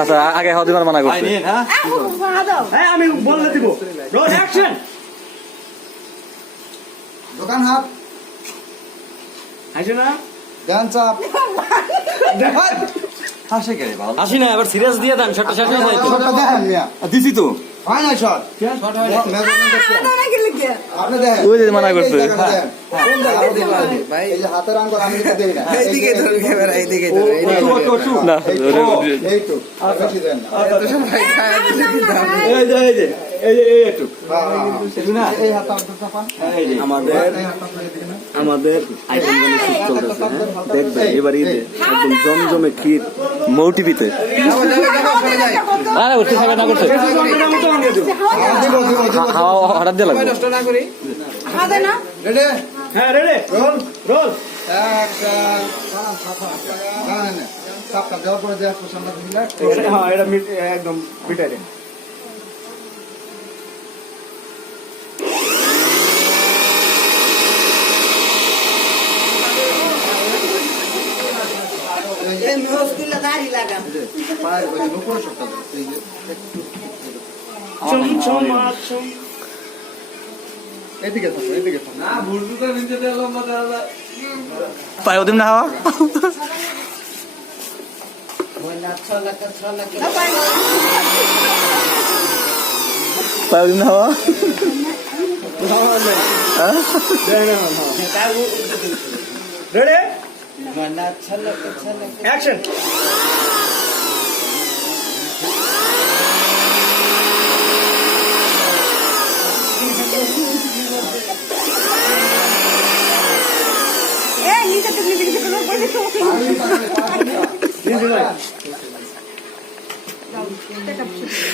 আচ্ছা আগে হাওয়া দিবার মানা করছে আমি বললে দিব রোল অ্যাকশন দোকান হাত আসে না দেন চাপ হাসে কে ভালো আসি না এবার সিরিয়াস দিয়ে দেন শটটা শেষ হয়ে যায় তো শটটা দেখেন মিয়া দিছি তো হয় না শট শট হয় না আপনি দেখেন ওই যে মানা করছে কোন জায়গায় ভাই এই যে হাতের আঙ্গুল আমি কিন্তু দেই না এইদিকে ধরুন ক্যামেরা এইদিকে ধরুন না এই তো বেশি দেন না এই যে এই যে এই একটু এই হাতটা আপনি চাপান আমাদের আইটেম গানে শুট চলতেছে দেখবে এবার ঈদে একদম জমজমে ক্ষীর মৌ টিভিতে আরে উঠতে থাকে না করছে হাওয়া হঠাৎ দিয়ে লাগবে নষ্ট না করি রেডি হ্যাঁ রেডি রোল রোল অ্যাকশন না না চাপটা দেওয়ার পরে যে আসলে সামনে দিলে হ্যাঁ এটা একদম বিটাই দেন পায়ের বসে উপরে শটটা দেন এই যে চম চম চম এদিকে থাকো এদিকে থাকো না বুঝতে নিচে দিয়ে লম্বা দেওয়া পায় ওদিন না হাওয়া পায় ওদিন না হাওয়া রেডি অ্যাকশন পানি